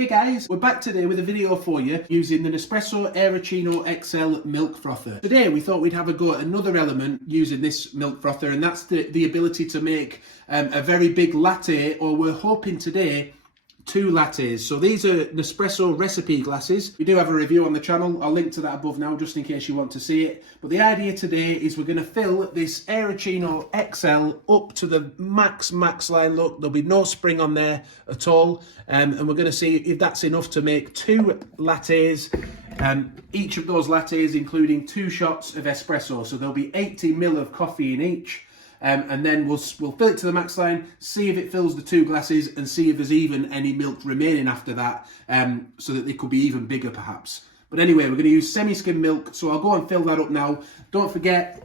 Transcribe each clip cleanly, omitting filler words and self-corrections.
Hey guys, we're back today with a video for you using the Nespresso Aeroccino XL milk frother. Today we thought we'd have a go at another element using this milk frother, and that's the ability to make a very big latte, or we're hoping today 2 lattes. So these are Nespresso recipe glasses. We do have a review on the channel. I'll link to that above now just in case you want to see it. But the idea today is we're going to fill this Aeroccino XL up to the max line. Look, there'll be no spring on there at all. And we're going to see if that's enough to make 2 lattes. Each of those lattes including 2 shots of espresso. So there'll be 80 ml of coffee in each. And then we'll fill it to the max line, see if it fills the 2 glasses, and see if there's even any milk remaining after that, so that they could be even bigger perhaps. But anyway, we're going to use semi-skim milk, so I'll go and fill that up now. Don't forget,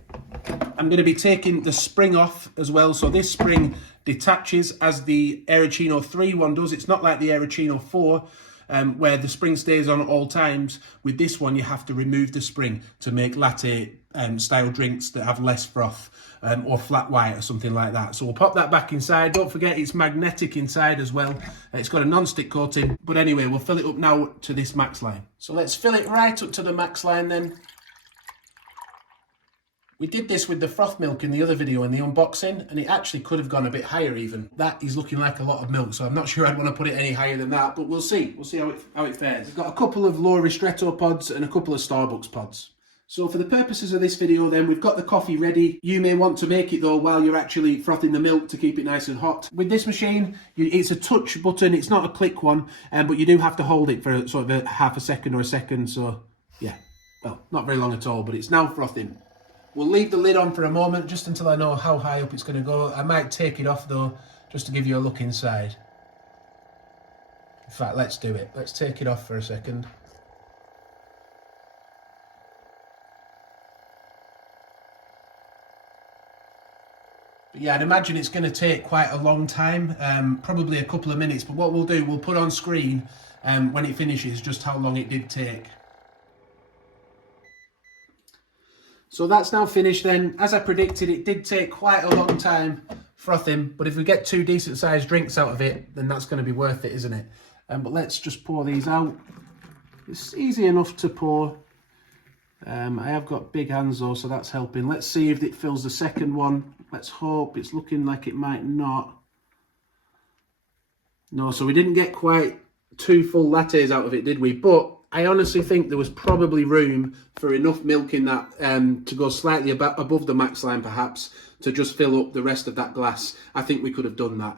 I'm going to be taking the spring off as well. So this spring detaches as the Aeroccino 3 one does. It's not like the Aeroccino 4, where the spring stays on at all times. With this one, you have to remove the spring to make latte style drinks that have less froth, or flat white or something like that. So we'll pop that back inside. Don't forget it's magnetic inside as well. It's got a non-stick coating. But anyway, we'll fill it up now to this max line. So let's fill it right up to the max line then. We did this with the froth milk in the other video in the unboxing, and it actually could have gone a bit higher even. That is looking like a lot of milk, so I'm not sure I'd want to put it any higher than that, but we'll see. We'll see how it fares. We've got a couple of low ristretto pods and a couple of Starbucks pods. So for the purposes of this video then, we've got the coffee ready. You may want to make it though while you're actually frothing the milk to keep it nice and hot. With this machine, it's a touch button, it's not a click one, but you do have to hold it for sort of half a second or a second, so yeah, well, not very long at all, but it's now frothing. We'll leave the lid on for a moment, just until I know how high up it's going to go. I might take it off though, just to give you a look inside. In fact, let's do it. Let's take it off for a second. But yeah, I'd imagine it's going to take quite a long time, probably a couple of minutes. But what we'll do, we'll put on screen when it finishes just how long it did take. So that's now finished then. As I predicted, it did take quite a long time frothing, but if we get 2 decent sized drinks out of it, then that's going to be worth it, isn't it? But let's just pour these out. It's easy enough to pour. I have got big hands though, so that's helping. Let's see if it fills the second one. Let's hope. It's looking like it might not. No, so we didn't get quite 2 full lattes out of it, did we? But I honestly think there was probably room for enough milk in that to go slightly above the max line perhaps, to just fill up the rest of that glass. I think we could have done that.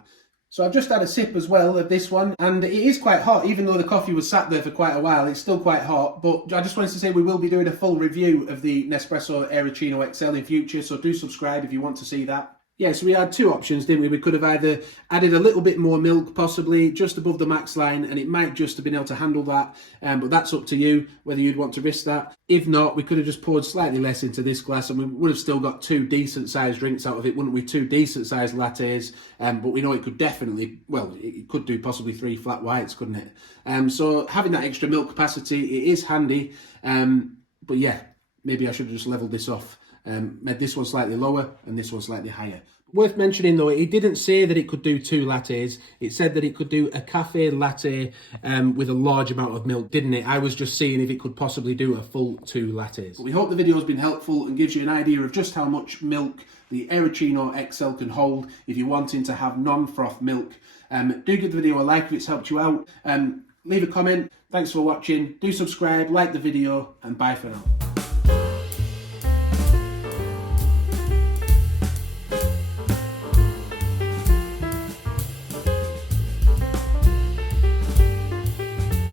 So I've just had a sip as well of this one, and it is quite hot. Even though the coffee was sat there for quite a while, it's still quite hot. But I just wanted to say we will be doing a full review of the Nespresso Aeroccino XL in future, so do subscribe if you want to see that. Yeah, so we had 2 options, didn't we? We could have either added a little bit more milk, possibly just above the max line, and it might just have been able to handle that. But that's up to you, whether you'd want to risk that. If not, we could have just poured slightly less into this glass, and we would have still got 2 decent-sized drinks out of it, wouldn't we? 2 decent-sized lattes. But we know it could definitely, well, it could do possibly 3 flat whites, couldn't it? So having that extra milk capacity, it is handy. But yeah, maybe I should have just levelled this off. Made this one slightly lower and this one slightly higher. Worth mentioning though, it didn't say that it could do 2 lattes. It said that it could do a cafe latte with a large amount of milk, didn't it? I was just seeing if it could possibly do a full 2 lattes. But we hope the video has been helpful and gives you an idea of just how much milk the Aeroccino XL can hold if you're wanting to have non-froth milk. Do give the video a like if it's helped you out. Leave a comment. Thanks for watching. Do subscribe, like the video, and bye for now.